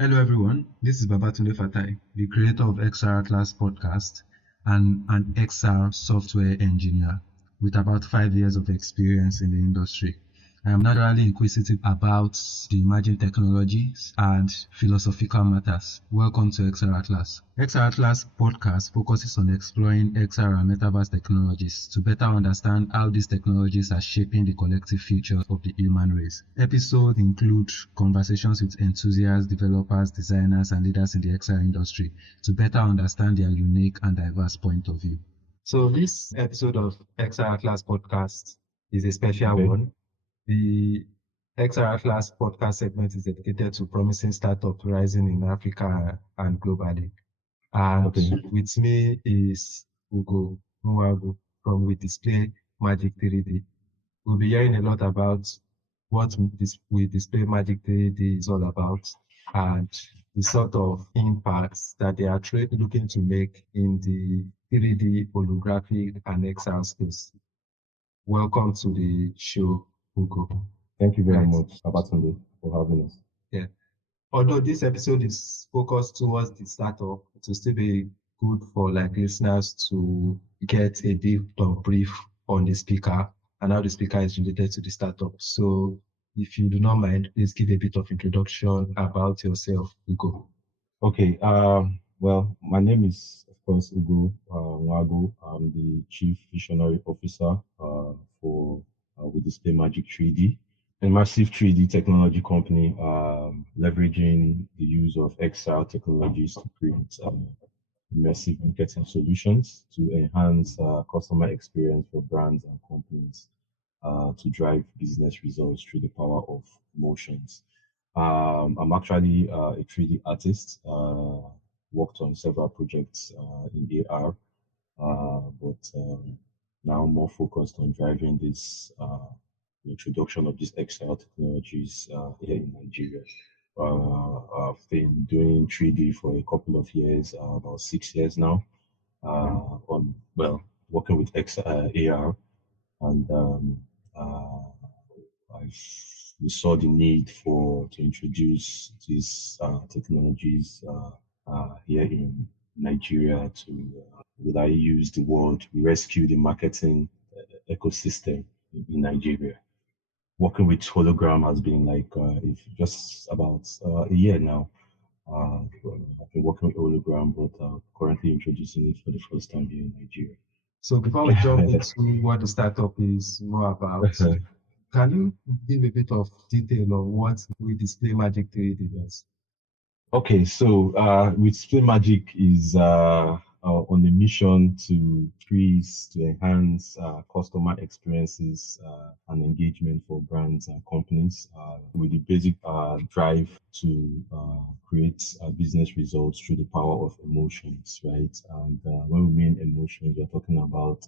Hello everyone, this is Babatunde Fatai, the creator of XRAtlas podcast and an XR software engineer with about 5 years of experience in the industry. I am naturally inquisitive about the emerging technologies and philosophical matters. Welcome to XRAtlas. XRAtlas podcast focuses on exploring XR and metaverse technologies to better understand how these technologies are shaping the collective future of the human race. Episodes include conversations with enthusiasts, developers, designers, and leaders in the XR industry to better understand their unique and diverse point of view. So this episode of XRAtlas podcast is a special Okay. one. The XRAtlas podcast segment is dedicated to promising startups rising in Africa and globally. And Okay. with me is Ugo Nwagu from WeDisplayMagic3D. We'll be hearing a lot about what this WeDisplayMagic3D is all about and the sort of impacts that they are looking to make in the 3D holographic and XR space. Welcome to the show, Ugo. Thank you very Right. much, Abatunde, for having us. Yeah. Although this episode is focused towards the startup, it will still be good for like listeners to get a bit of brief on the speaker and how the speaker is related to the startup. So if you do not mind, please give a bit of introduction about yourself, Ugo. Okay. Well, my name is, of course, Ugo Nwagu. I'm the Chief Visionary Officer for We Display Magic 3D, a massive 3D technology company leveraging the use of XR technologies to create immersive marketing solutions to enhance customer experience for brands and companies to drive business results through the power of emotions. I'm actually a 3D artist, worked on several projects in AR, but now more focused on driving this introduction of these XR technologies here in Nigeria. I've been doing 3D for a couple of years, about 6 years now, on, well, working with AR, and uh, I we saw the need for to introduce these technologies here in Nigeria to, would I use the word, rescue the marketing ecosystem in Nigeria. Working with hologram has been like if just about a year now. I've been working with hologram, but currently introducing it for the first time here in Nigeria. So before we jump into what the startup is more about, can you give a bit of detail on what we display Magic 3D does? Okay, so with Display Magic is on a mission to increase, to enhance customer experiences and engagement for brands and companies with the basic drive to create business results through the power of emotions, right? And when we mean emotions, we're talking about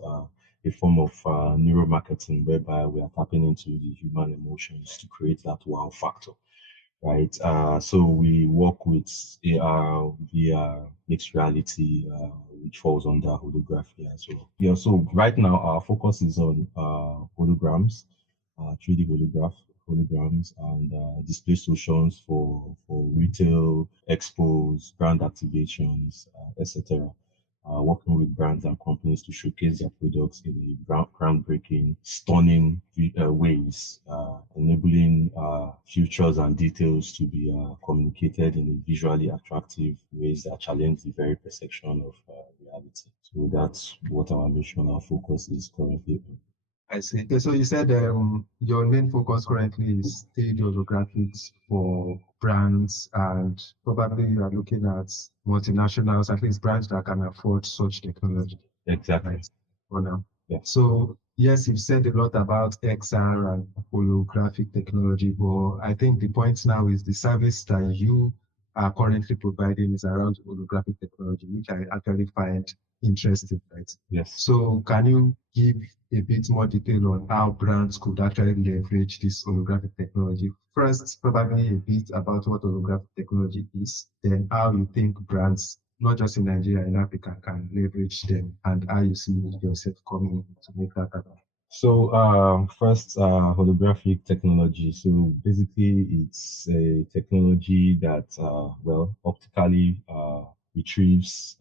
a form of neuromarketing whereby we are tapping into the human emotions to create that wow factor, right? So we work with AR, VR, mixed reality, which falls under holography as well. Yeah, so right now our focus is on holograms, 3D holograms, and display solutions for retail, expos, brand activations, etc. Working with brands and companies to showcase their products in a groundbreaking, stunning ways, enabling features and details to be communicated in a visually attractive ways that challenge the very perception of reality. So that's what our mission, our focus is currently on. I see. Okay, so you said your main focus currently is stage holographics for brands, and probably you are looking at multinationals, at least brands that can afford such technology, Exactly. right? For now. Yeah. So yes, you've said a lot about XR and holographic technology, but I think the point now is the service that you are currently providing is around holographic technology, which I actually find interesting, right? Yes. So can you give a bit more detail on how brands could actually leverage this holographic technology? First, probably a bit about what holographic technology is, then how you think brands, not just in Nigeria, in Africa, can leverage them, and how you see yourself coming to make that happen. So, first, holographic technology. So basically, it's a technology that, well, optically retrieves,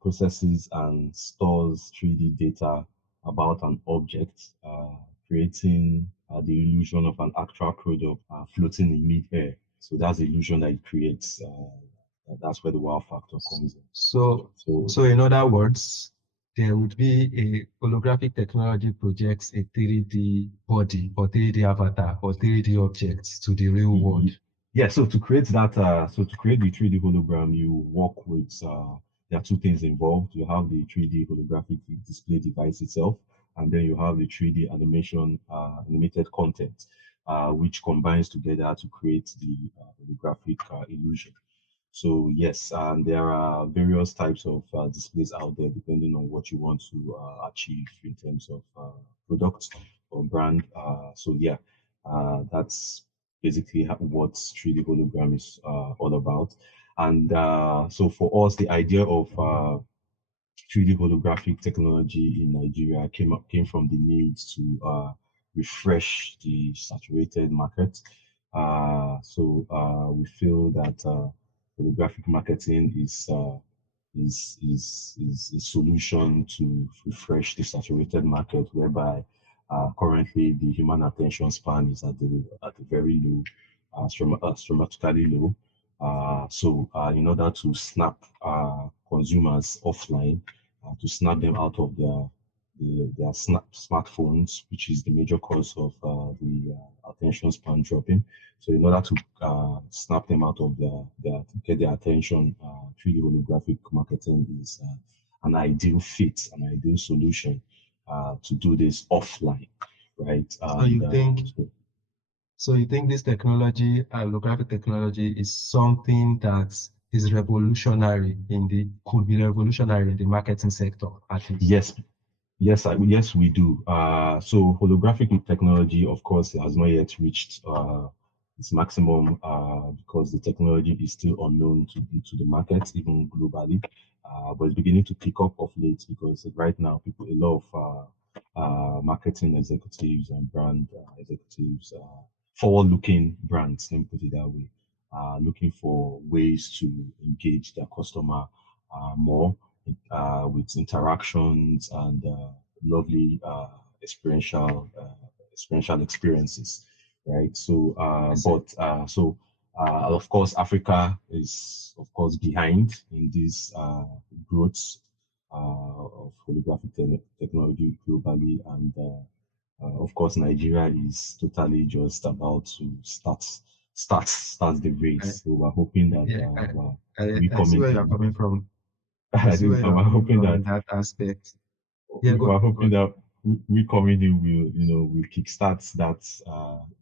processes, and stores 3D data about an object, creating the illusion of an actual product floating in mid-air. So that's the illusion that it creates. That's where the wow factor comes in. So, So so in other words, there would be a holographic technology projects a 3D body or 3D avatar or 3D objects to the real world. Yeah, so to create that, so to create the 3D hologram, you work with, there are two things involved. You have the 3D holographic display device itself, and then you have the 3D animation, animated content, which combines together to create the holographic illusion. So yes, and there are various types of displays out there depending on what you want to achieve in terms of product or brand. So yeah, that's basically what 3D hologram is all about. And so for us, the idea of 3D holographic technology in Nigeria came from the need to refresh the saturated market. We feel that holographic marketing is a solution to refresh the saturated market, whereby currently the human attention span is at a very low, astronomically low. In order to snap consumers offline, to snap them out of their smartphones, which is the major cause of the attention span dropping. So in order to snap them out of to get their attention, 3D holographic marketing is an ideal fit, an ideal solution to do this offline, right? So you think So you think this technology, holographic technology, is something that is revolutionary could be revolutionary in the marketing sector, at least? Yes, yes, we do. So holographic technology, of course, has not yet reached its maximum because the technology is still unknown to the market, even globally. But it's beginning to pick up of late because right now, a lot of marketing executives and brand executives, forward-looking brands, let me put it that way, looking for ways to engage their customer more with interactions and lovely experiential experiences, right? Of course, Africa is of course behind in this growth of holographic technology globally, and of course, Nigeria is totally just about to start the I, race. So we're hoping that yeah, we I see coming where you're coming from. I I see where think you're I'm coming hoping from that in that aspect. Yeah, go we're on, go hoping on. that we coming in will will kickstart that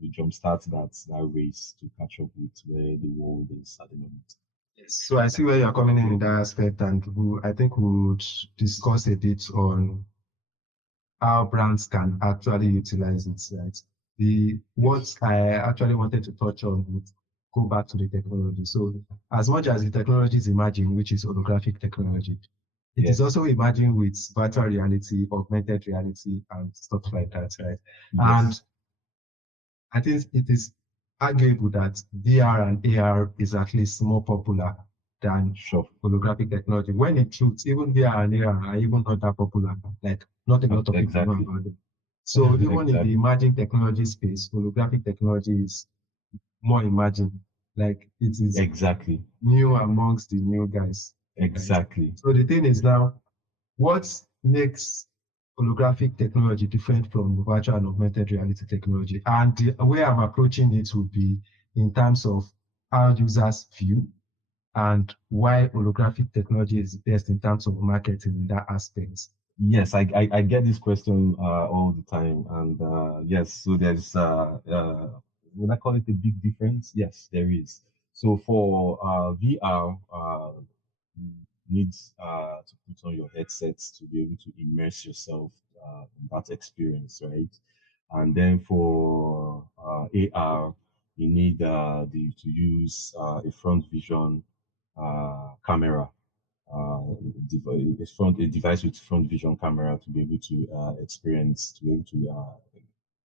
will jumpstart that race to catch up with where the world is at the moment. Yes. So I see where you're coming in that aspect, and I think we would discuss a bit on how brands can actually utilize it, right? What Yes. I actually wanted to touch on would go back to the technology. So as much as the technology is emerging, which is holographic technology, it is Yes. also emerging with virtual reality, augmented reality, and stuff like that, right? And Yes. I think it is arguable that VR and AR is at least more popular than Sure. holographic technology. When in truth, even VR and AR are even not that popular. Like not a lot of people know Exactly. about them. So even in the Exactly. emerging technology space, holographic technology is more emerging. Like it is Exactly. new amongst the new guys, right? Exactly. So the thing is now, what makes holographic technology different from virtual and augmented reality technology? And the way I'm approaching it would be in terms of how users view and why holographic technology is best in terms of marketing in that aspect. Yes, I get this question all the time, and yes, so there's would I call it a big difference? Yes, there is. So for VR, you need to put on your headsets to be able to immerse yourself in that experience, right? And then for AR, you need to use a front vision camera a device with front vision camera to be able to to be able to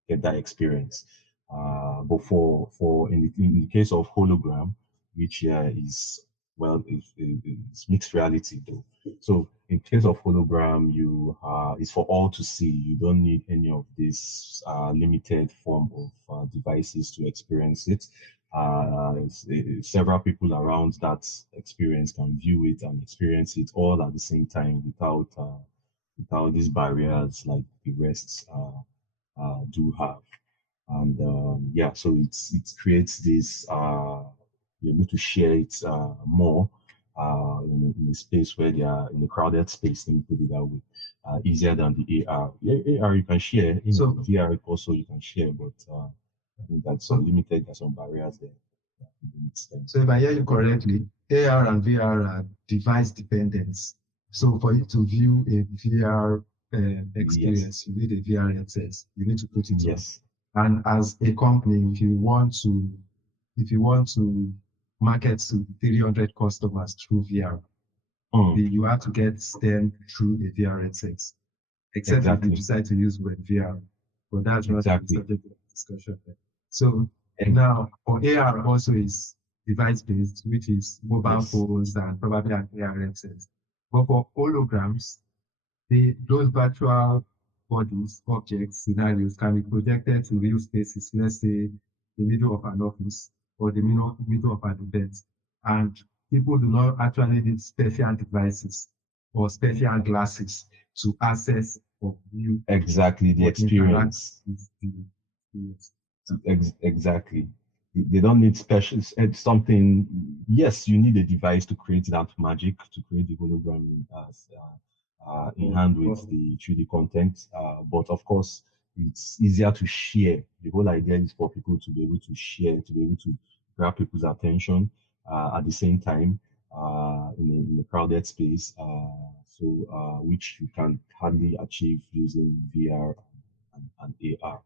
get that experience. But for in the case of hologram, which is well, it's mixed reality though. So in case of hologram, you it's for all to see. You don't need any of this limited form of devices to experience it. Several people around that experience can view it and experience it all at the same time without these barriers like the rest do have. And yeah, so it creates this you're able to share it more in a space where they are in a crowded space, let me put it that way, easier than the AR. Yeah, AR you can share, VR also you can share, but I think that's some limited, there's some barriers there. So if I hear you correctly, AR and VR are device dependent. So for you to view a VR experience, you need a VR headset. You need to put it on. And as a company, if you want to market to 300 customers through VR, you have to get them through a VR headset. Except if you decide to use web VR. But that's not the subject of discussion. So now for AR also is device based, which is mobile phones and probably an AR headsets. But for holograms, those virtual bodies, objects, scenarios can be projected to real spaces, let's say the middle of an office or the middle of an event. And people do not actually need special devices or special glasses to access or view the experience. Exactly. They don't need special something. Yes, you need a device to create that magic, to create the hologram in hand with the 3D content. But of course, it's easier to share. The whole idea is for people to be able to share, to be able to grab people's attention at the same time in a crowded space. Which you can hardly achieve using VR and AR.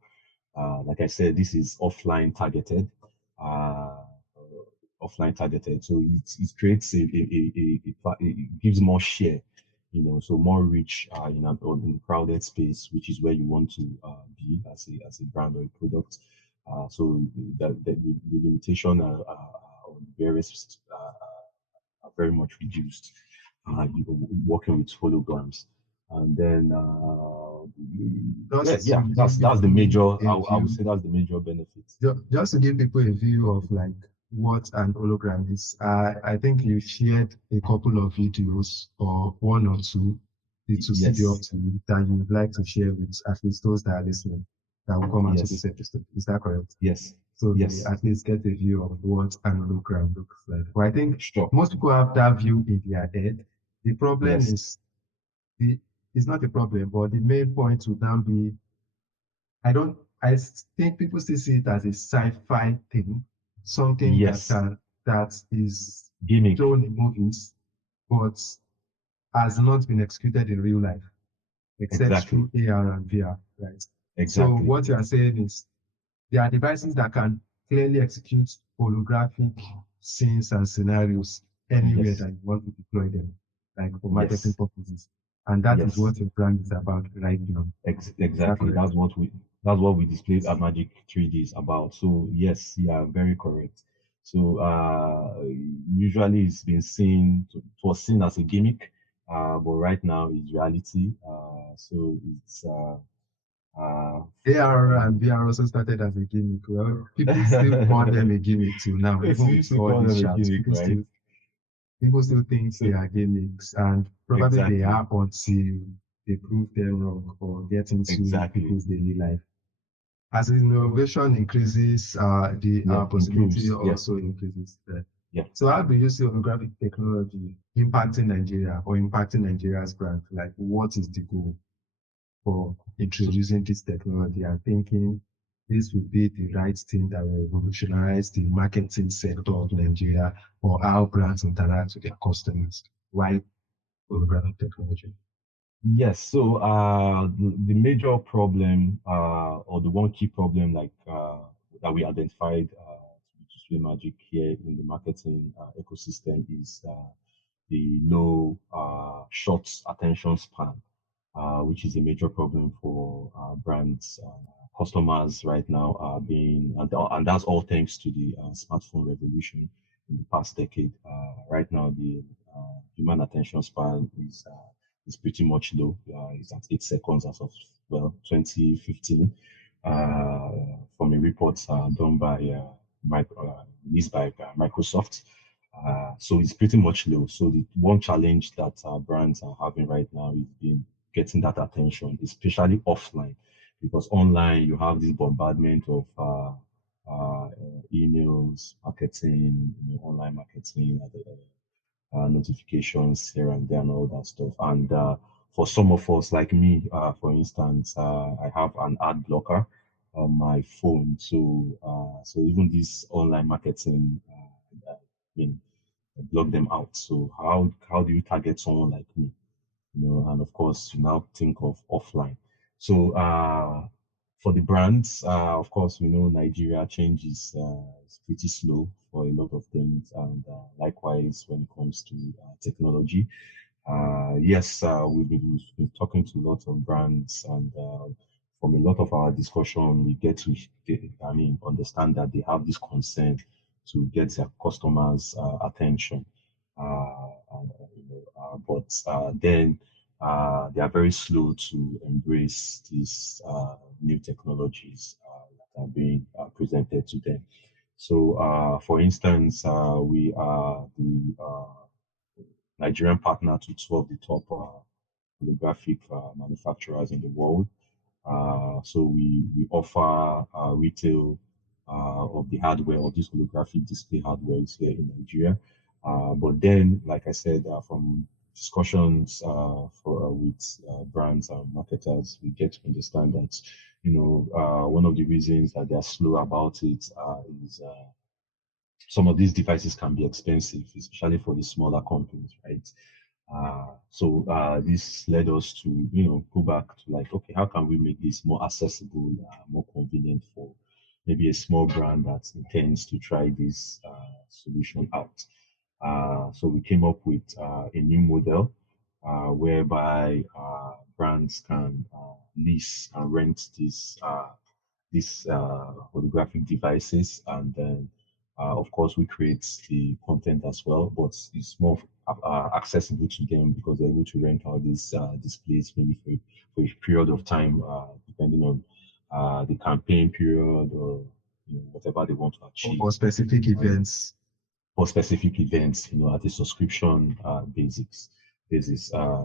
Like I said, this is offline targeted. Uh, Offline targeted. So it creates it gives more share, so more reach in a crowded space, which is where you want to be as a brand or a product. So the limitation on various are very much reduced. Working with holograms, and then that's the major. I would say that's the major benefit. Just to give people a view of like what an hologram is, I think you shared a couple of videos or one or two to see the up to you that you would like to share with at least those that are listening that will come out to this episode. Is that correct? Yes. So they at least get a view of what an hologram looks like. But I think most people have that view in their head. The problem is it's not a problem, but the main point would now be I think people still see it as a sci-fi thing, something that is gimmick shown in movies, but has not been executed in real life, except through AR and VR, right? So what you are saying is there are devices that can clearly execute holographic scenes and scenarios anywhere that you want to deploy them, like for marketing purposes. And that is what your brand is about right now. Exactly. That's what we display at Magic 3D is about. So yes, you are very correct. So usually it's been it was seen as a gimmick, but right now it's reality. So it's AR and VR also started as a gimmick. Well, people still call them a gimmick till now. Even with all these shouts, people still think they are gimmicks, and probably they are until they prove them wrong or get into people's daily life. As innovation increases, the possibility also increases. So how do you see holographic technology impacting Nigeria or impacting Nigeria's brand? Like, what is the goal for introducing this technology and thinking this would be the right thing that will revolutionize the marketing sector of Nigeria or how brands interact with their customers? Why holographic technology? Yes, so the major problem or the one key problem that we identified with WeDisplayMagic here in the marketing ecosystem is the low short attention span, which is a major problem for brands. Customers right now are being, and that's all thanks to the smartphone revolution in the past decade. Right now, the human attention span is pretty much low. It's at 8 seconds as of 2015, uh, from a report done by released by Microsoft. So it's pretty much low. So the one challenge that brands are having right now is being getting that attention, especially offline, because online you have this bombardment of emails, marketing, online marketing, notifications here and there, and all that stuff. And for some of us, like me, for instance, I have an ad blocker on my phone, so even this online marketing, I mean, block them out. So how do you target someone like me? And of course, you now think of offline. So for the brands, of course, we know Nigeria change is pretty slow for a lot of things, and likewise when it comes to technology. Yes, we've been talking to lots of brands, and from a lot of our discussion, we get to, I mean, understand that they have this concern to get their customers' attention. But then they are very slow to embrace these new technologies that are being presented to them. So, for instance, we are the Nigerian partner to two of the top holographic manufacturers in the world. So we offer retail of the hardware of this holographic display hardware is here in Nigeria. But then, like I said, from discussions with brands and marketers, we get to understand that one of the reasons that they are slow about it is some of these devices can be expensive, especially for the smaller companies, right? So this led us to, go back to like, okay, how can we make this more accessible, more convenient for maybe a small brand that intends to try this solution out? So we came up with a new model whereby brands can lease and rent these holographic devices, and then of course we create the content as well, but it's more accessible to them because they're able to rent out these displays maybe for a period of time, depending on the campaign period, or whatever they want to achieve For specific events. for specific events, at a subscription basis.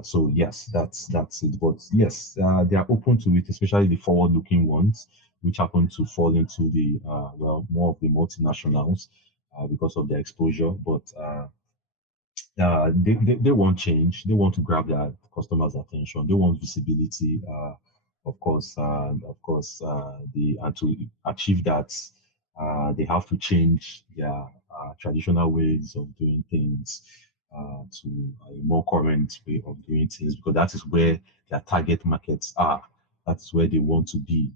So yes, that's it. But yes, they are open to it, especially the forward-looking ones, which happen to fall into the more of the multinationals because of their exposure. But they want change. They want to grab their customers' attention. They want visibility. And to achieve that, they have to change their traditional ways of doing things to a more current way of doing things, because that is where their target markets are. That's where they want to be.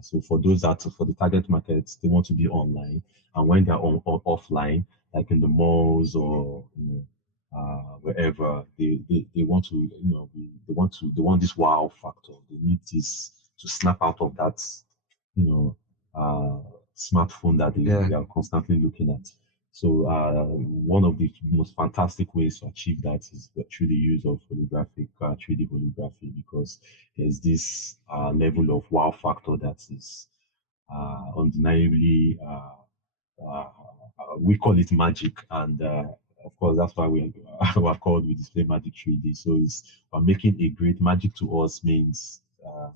So for the target markets, they want to be online, and when they're offline, like in the malls or wherever, they want to they want this wow factor. They need this to snap out of that you know smartphone that they are constantly looking at. So one of the most fantastic ways to achieve that is through the use of holographic 3D holography, because there's this level of wow factor that is undeniably we call it magic, and of course that's why we're called WeDisplayMagic3D. So it's making a great magic to us means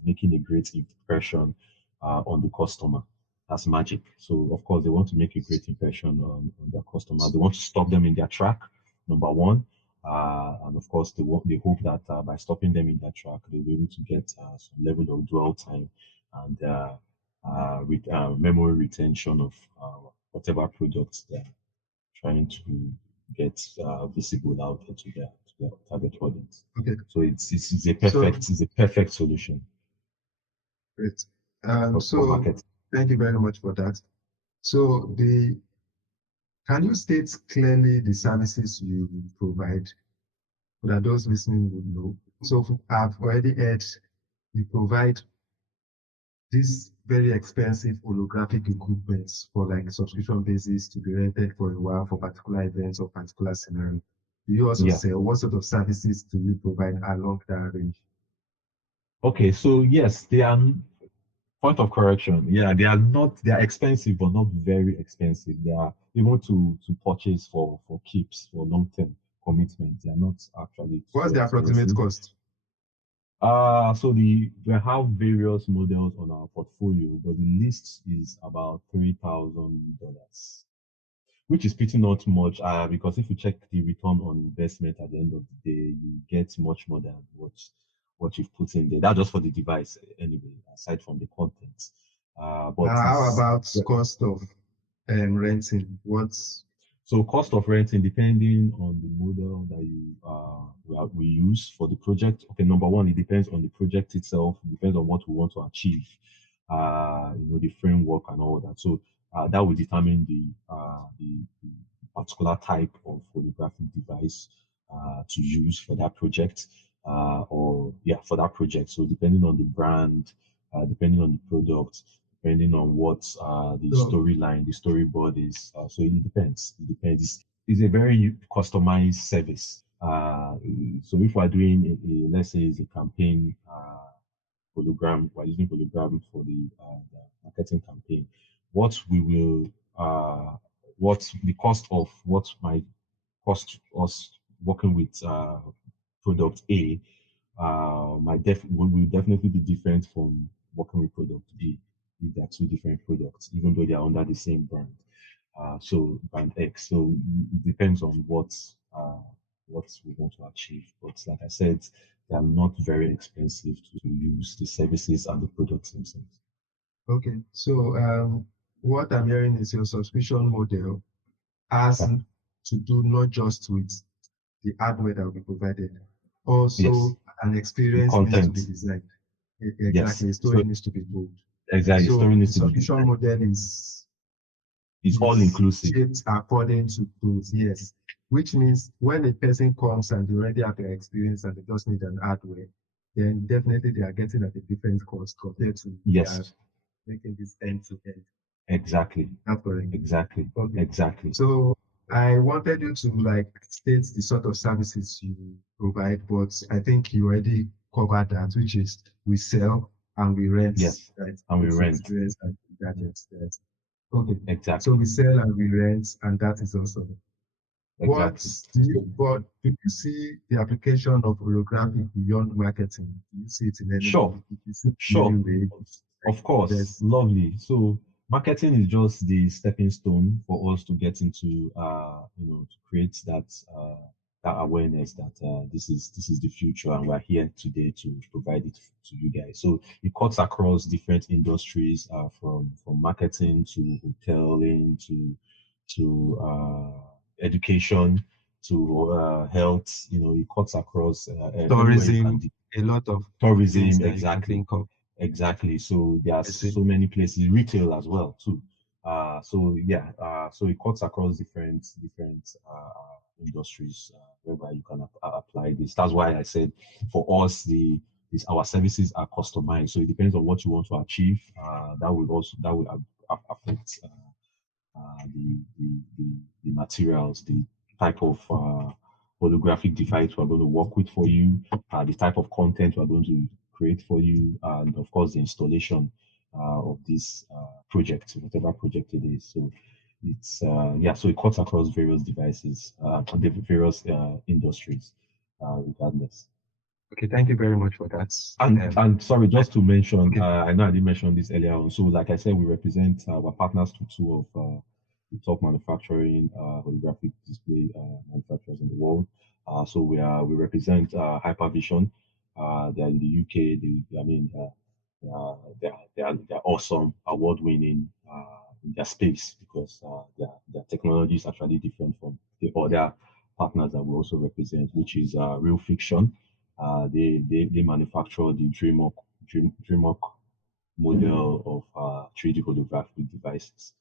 making a great impression on the customer. That's magic. So of course they want to make a great impression on their customer. They want to stop them in their track, number one. And of course they hope that by stopping them in their track, they'll be able to get some level of dwell time and with memory retention of whatever products they're trying to get visible out there to their target audience. Okay. So it's a perfect solution. Great. For So market. thank you very much for that. So can you state clearly the services you provide so that those listening would know. So I've already heard you provide this very expensive holographic equipment for like subscription basis to be rented for a while for particular events or particular scenario. Do you also Yeah. sell? What sort of services do you provide along that range? Okay. So yes, they are point of correction. Yeah, they are expensive, but not very expensive. They are able to purchase for keeps for long-term commitment. They are not actually What's so the approximate expensive. cost? So we have various models on our portfolio, but the list is about $3,000, which is pretty not much. Because if you check the return on investment at the end of the day, you get much more than what you've put in there. That's just for the device anyway, aside from the content. But How it's about cost of renting? What's So cost of renting, depending on the model that we use for the project. Okay, number one, it depends on the project itself. It depends on what we want to achieve. The framework and all that. So that will determine the particular type of holographic device to use for that project. Or yeah, for that project. So depending on the brand, depending on the product, depending on what the so storyline, the storyboard is. So it depends. It depends. It's a very customized service. So if we're doing let's say it's a campaign hologram, we're using hologram for the marketing campaign. What we will, what the cost of what might cost us working with product A will definitely be different from working with product B if they're two different products, even though they are under the same brand. So brand X. So it depends on what we want to achieve. But like I said, they are not very expensive to use the services and the products themselves. okay. So what I'm hearing is your subscription model has Yeah. to do not just with the hardware that will be provided. Yes. Also, an The experience needs to be content. designed. Yes. Exactly, a story So needs to be told. exactly, the So story the needs to be subscription designed. model It's all is inclusive. shaped according to those, yes. Which means when a person comes and they already have their experience and they just need an hardware, then definitely they are getting at a different cost compared to they are Yes. making this end to end. Exactly. That's correct. Exactly. Okay. Exactly. So I wanted you to like state the sort of services you provide, but I think you already covered that, which is we sell and we rent, Yes. right? And we It's rent. experience and gadgets. Right? Okay. So Exactly. we sell and we rent, and that is also. What Exactly. do you, but do you see the application of holographic beyond marketing? Do you see it in any Sure. way? Do you see it in any Sure. way? Like Of course. there's Lovely. So marketing is just the stepping stone for us to get into to create that awareness that this is the future and we're here today to provide it to you guys. So it cuts across different industries from marketing to retailing to education to health. It cuts across anywhere you can tourism, a lot of things tourism. that you can Exactly. think of. Exactly. So there are I see. so many places, retail as well too. So yeah, so it cuts across different industries whereby you can apply this. That's why I said for us our services are customized. So it depends on what you want to achieve. That will affect the materials, the type of holographic device we're going to work with for you, the type of content we're going to create for you, and of course the installation of this project, whatever project it is. So it's so it cuts across various devices and the various industries, regardless. Okay, thank you very much for that. And sorry, I- just to mention, okay, I know I didn't mention this earlier on. So, like I said, we represent our partners to two of the top manufacturing holographic display manufacturers in the world. So we represent Hypervision. They are in the UK. They're awesome, award-winning in their space because their technology is actually different from the other partners that we also represent, which is Real Fiction. They manufacture the DreamWork model of 3D holographic devices.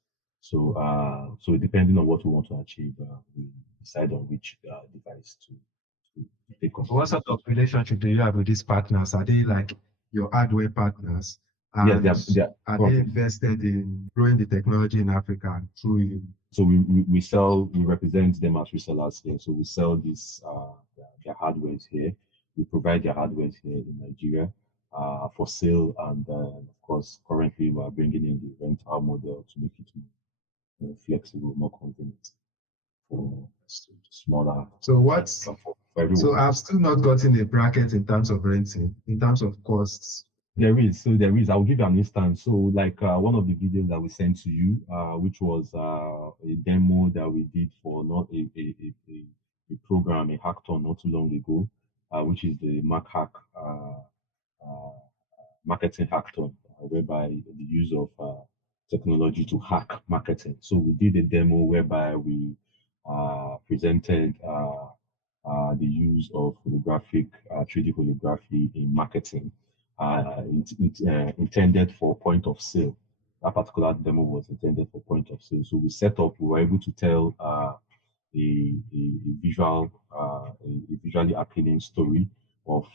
So depending on what we want to achieve, we decide on which device to take us. What sort of relationship do you have with these partners? Are they like your hardware partners? Yes, And are they okay. invested in growing the technology in Africa through you? So we represent them as resellers here. So we sell this their hardware here. We provide their hardware here in Nigeria for sale, and of course, currently we are bringing in the rental model to make it more flexible, more convenient for smaller So what's for so everyone. I've still not gotten a bracket in terms of renting, in terms of costs. There is, so there is. I'll give you an instance. So, like one of the videos that we sent to you, which was a demo that we did for not a program, a hackathon not too long ago, which is the Mac Hack uh, marketing hackathon, whereby the use of technology to hack marketing. So we did a demo whereby we presented the use of holographic 3D holography in marketing, intended for point of sale. That particular demo was intended for point of sale. So we were able to tell a visually appealing story of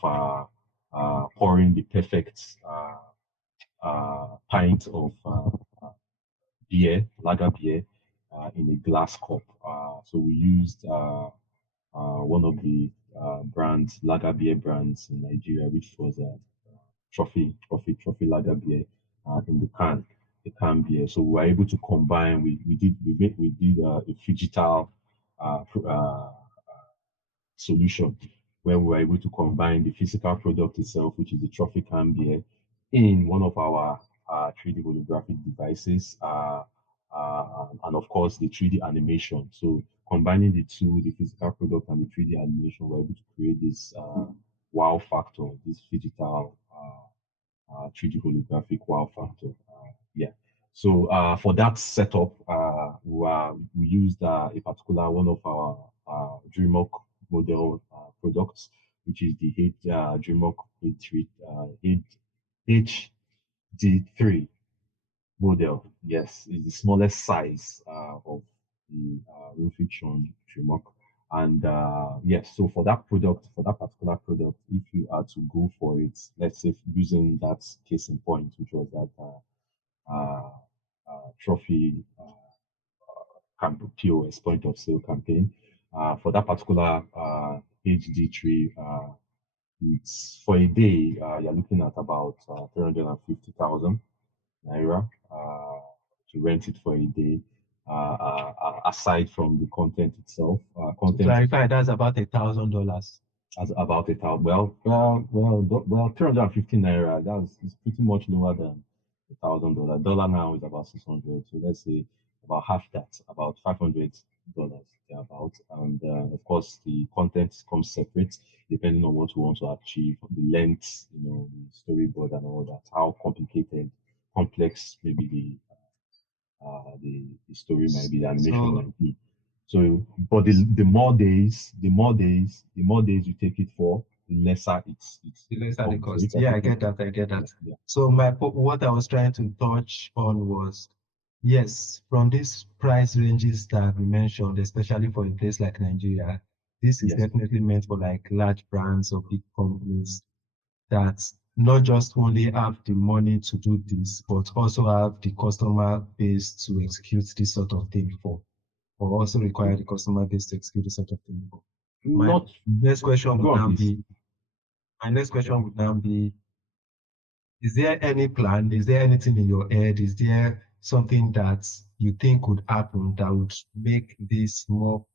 pouring the perfect pint of beer, lager beer, in a glass cup. So we used one of the brands, lager beer brands in Nigeria, which was trophy lager beer in the can beer. So we were able to combine. We did a digital solution where we were able to combine the physical product itself, which is the trophy can beer, in one of our 3D holographic devices, and of course the 3D animation. So combining the two, the physical product and the 3D animation, we're able to create this wow factor, this digital 3D holographic wow factor. Yeah. So for that setup, we used a particular one of our DreamHawk model products, which is the DreamHawk HD3 model. Yes, it's the smallest size of the real fiction DreamHawk. And yes, so for that product, for that particular product, if you are to go for it, let's say using that case in point, which was that trophy POS point of sale campaign, for that particular HD3, it's for a day, you're looking at about 350,000 naira to rent it for a day. Aside from the content itself, To content clarify, that's about $1,000. as about it out. Well, 350 naira. It's pretty much lower than $1,000. Dollar now is about 600. So let's say about half that, about $500 about. And of course, the content comes separate depending on what we want to achieve, the length, the storyboard and all that. How complicated, complex maybe the story might be, the animation So, might be. So, but the more days you take it for, the lesser it's the lesser the becomes. So cost. if you're Yeah, I taking, get that. I get yeah, that. yeah, So what I was trying to touch on was, yes, from these price ranges that we mentioned, especially for a place like Nigeria, this is yes, definitely meant for like large brands or big companies that not just only have the money to do this, but also have the customer base to execute this sort of thing for, or also require the customer base to execute this sort of thing for. My not next question go would on, now please. be, my next question would now be, is there any plan? Is there anything in your head? Is there something that you think could happen that would make this more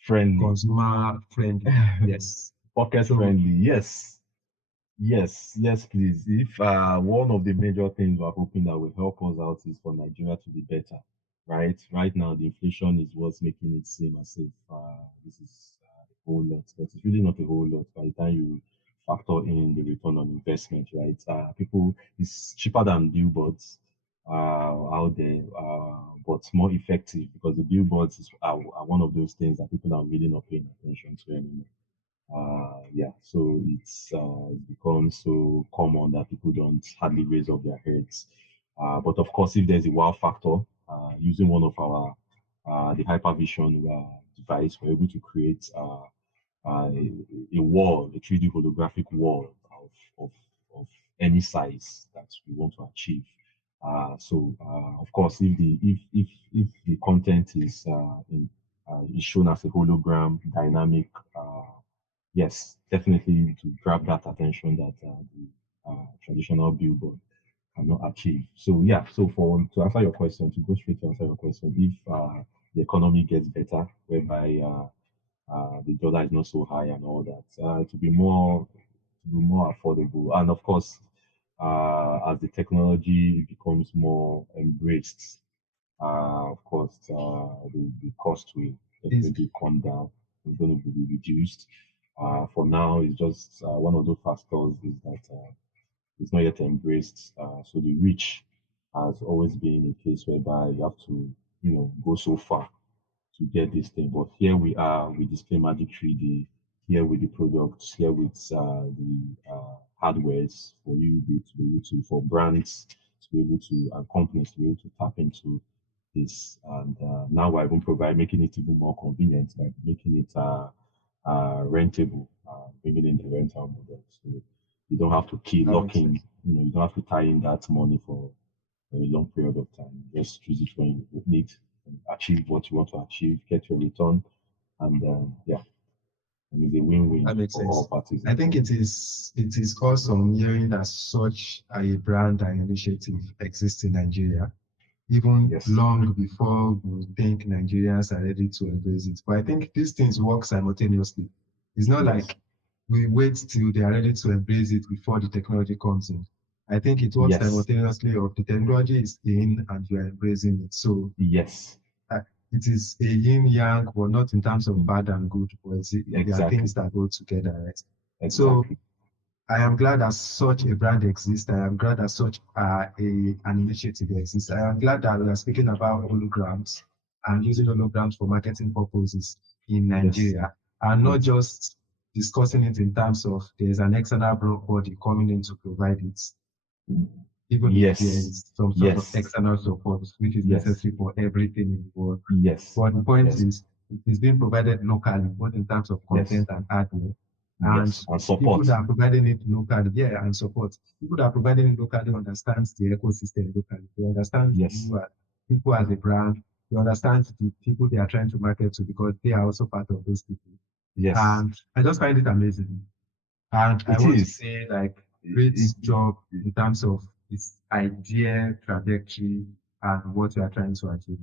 Friendly, consumer friendly? Yes. pocket So friendly. Yes, yes, please. If one of the major things we're hoping that will help us out is for Nigeria to be better, right? Right now, the inflation is what's making it seem as if this is a whole lot, but it's really not a whole lot by the time you factor in the return on investment, right? People, it's cheaper than billboards out there, but more effective because the billboards are one of those things that people are really not paying attention to anymore. Yeah, so it's become so common that people don't hardly raise up their heads. But of course, if there's a wow factor, using one of our the hypervision device, we're able to create a wall, a 3D holographic wall of, of any size that we want to achieve. Of course, if the content is shown as a hologram, dynamic, yes, definitely to grab that attention that the traditional billboard cannot achieve. So yeah, so for to answer your question, to go straight to answer your question, if the economy gets better, whereby the dollar is not so high and all that, to be more affordable, and of course, as the technology becomes more embraced, of course, the cost will definitely come down. It's going to be reduced. For now, it's just one of those factors is that it's not yet embraced. So the reach has always been a case whereby you have to, go so far to get this thing. But here we are with Display Magic 3D, here with the products, here with the hardwares for you to be able to, for brands to be able to, and companies to be able to tap into this. And now we're even making it even more convenient, like making it rentable, bringing in the rental model. So you don't have to key That lock makes in, sense. you don't have to tie in that money for a long period of time. Just use it when you need, achieve what you want to achieve, get your return, and yeah, and it's a win-win That makes for all sense. parties I think involved. it is awesome hearing that such a brand and initiative exists in Nigeria, even Yes, long before we think Nigerians are ready to embrace it. But I think these things work simultaneously. It's not yes, like we wait till they are ready to embrace it before the technology comes in. I think it works yes, simultaneously of the technology is in and you are embracing it. So yes, uh, it is a yin yang, but not in terms of bad and good, but there are things exactly, that go together, right? So exactly. I am glad that such a brand exists. I am glad that such an initiative exists. I am glad that we are speaking about holograms and using holograms for marketing purposes in Yes, Nigeria, and not yes, just discussing it in terms of there's an external body coming in to provide it, even if there yes, is some sort of yes, external support, which is yes, necessary for everything in the world. yes, But the point yes, is, it is being provided locally, both in terms of yes, content and hardware. And yes, and people support. that are providing it locally, yeah, and support. People that are providing it locally understands the ecosystem locally. They understand Yes, you as people as a brand. They understand the people they are trying to market to because they are also part of those people. yes, And I just find it amazing. And I it want to is. say, like, great It, job in terms of this idea, trajectory, and what you are trying to achieve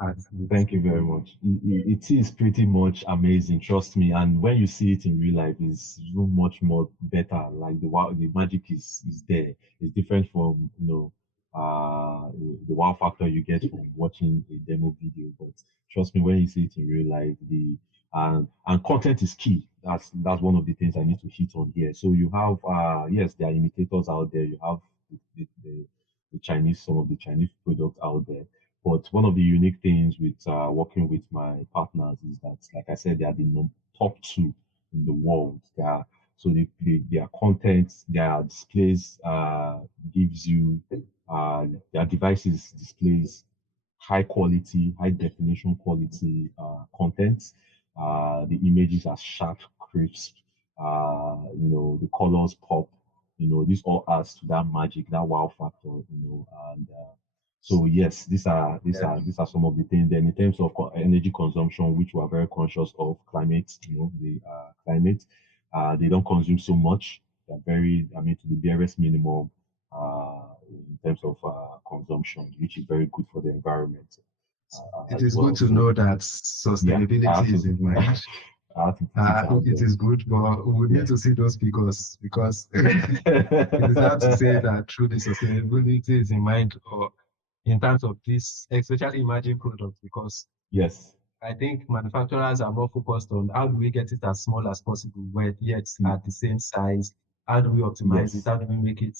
as with Thank you very much. It is pretty much amazing, trust me. And when you see it in real life, it's so much more better. Like the magic is there. It's different from the wow factor you get from watching a demo video. But trust me, when you see it in real life, the and content is key. That's one of the things I need to hit on here. So you have yes, there are imitators out there. You have the Chinese, some of the Chinese products out there, but one of the unique things with working with my partners is that, like I said, they are the top two in the world. Their content, their displays gives you their devices displays high quality, high definition quality content. The images are sharp, crisp. The colors pop. This all adds to that magic, that wow factor. And so yes, Yeah. these are some of the things. Then in terms of energy consumption, which we are very conscious of, climate, the climate, they don't consume so much. They're very, I mean, to the barest minimum in terms of consumption, which is very good for the environment It as is good well. to So know that yeah, I have sustainability is to in mind. I have to put it out It is good, but we need there. to see those figures because it is hard to say Yeah. that truly sustainability is in mind or in terms of this, especially emerging products, because Yes. I think manufacturers are more focused on how do we get it as small as possible, but yet Mm, at the same size. How do we optimize it? yes. How do we make it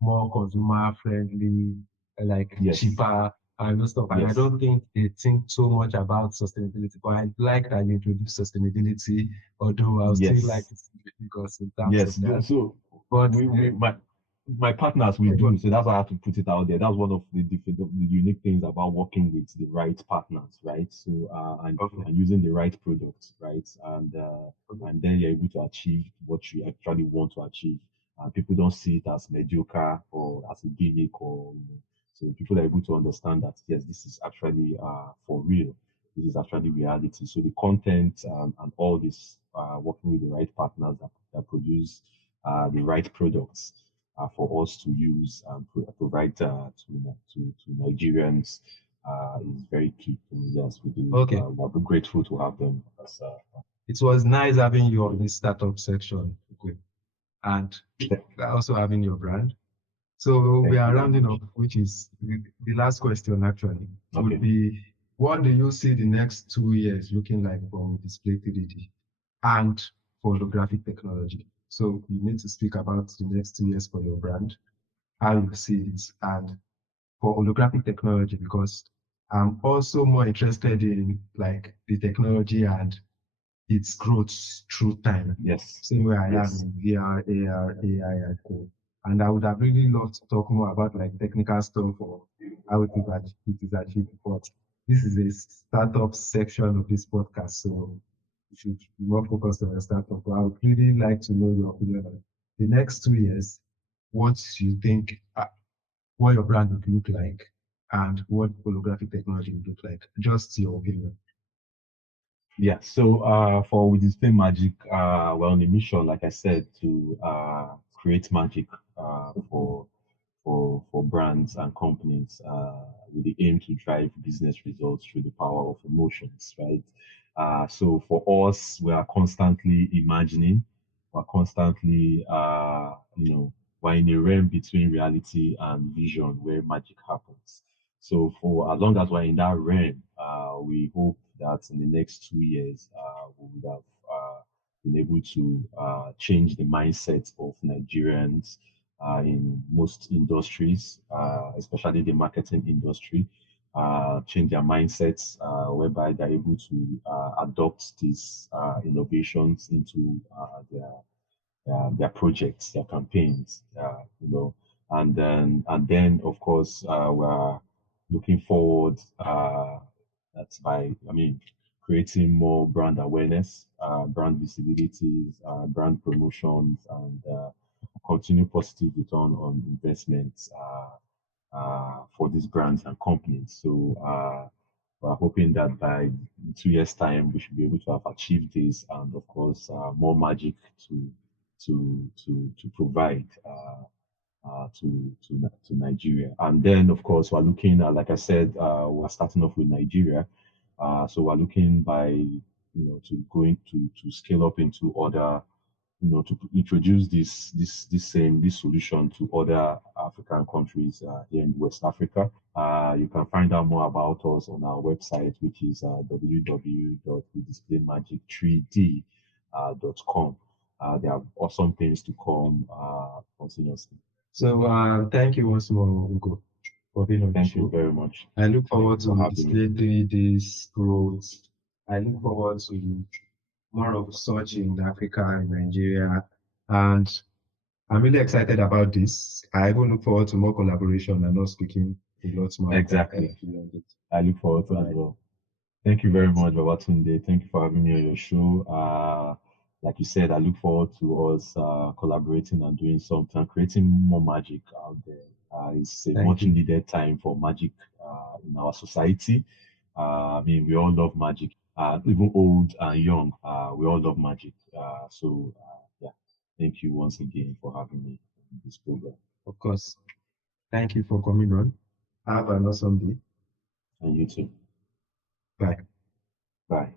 more consumer friendly, like Yes. cheaper and those stuff? And I Yes. don't think they think so much about sustainability. But I like that you introduce sustainability, although I'll still like Yes. to see the figures in terms of Yes. that. So But we might. my partners we do. So that's why I have to put it out there. That's one of the unique things about working with the right partners, right? So and using the right products, right? And then you're able to achieve what you actually want to achieve. People don't see it as mediocre or as a gimmick so people are able to understand that yes, this is actually for real. This is actually reality. So the content and all this working with the right partners that produce the right products for us to use and provide to Nigerians is very key. So yes, we do. Okay. We're grateful to have them. It was nice having you on this startup section, and also having your brand. So we are rounding up, which is the last question actually. Would be, what do you see the next 2 years looking like for Display 3D and for holographic technology? So you need to speak about the next 2 years for your brand, how you see it, and for holographic technology, because I'm also more interested in like the technology and its growth through time. Yes. Same way I am in VR, AR, AI, and co. And I would have really loved to talk more about like technical stuff or how it is achieved. But this is a startup section of this podcast, so you should be more focused on the startup. But I would really like to know your opinion on the next 2 years, what you think, what your brand would look like, and what holographic technology would look like. Just your opinion. Yeah, so for We Display Magic, we're on a mission, like I said, to create magic for brands and companies with the aim to drive business results through the power of emotions, right? So for us, we are constantly imagining, we're constantly, we're in a realm between reality and vision where magic happens. So for as long as we're in that realm, we hope that in the next 2 years, we would have been able to change the mindset of Nigerians in most industries, especially the marketing industry, change their mindsets whereby they're able to adopt these innovations into their projects, their campaigns, and then of course we're looking forward that's by creating more brand awareness, brand visibilities, brand promotions, and continue positive return on investments for these brands and companies. So we're hoping that by 2 years' time, we should be able to have achieved this, and of course, more magic to provide to Nigeria. And then, of course, we're looking, like I said, we're starting off with Nigeria. So we're looking by to going to scale up into other to introduce this solution to other African countries here in West Africa. You can find out more about us on our website, which is www.WeDisplayMagic3D.com. There are awesome things to come continuously. So thank you once more, Ugo, for being on the show. Thank you very much. I look forward to Display 3D's growth. I look forward to more of such in Africa and Nigeria. And I'm really excited about this. I even look forward to more collaboration and us speaking a lot more. Exactly. I look forward to it as well. Thank you very much, Babatunde. Thank you for having me on your show. Like you said, I look forward to us collaborating and doing something, creating more magic out there. It's a much needed time for magic in our society. We all love magic, even old and young. We all love magic. Yeah, thank you once again for having me on this program. Of course. Thank you for coming on. Have an awesome day. And you too. Bye. Bye.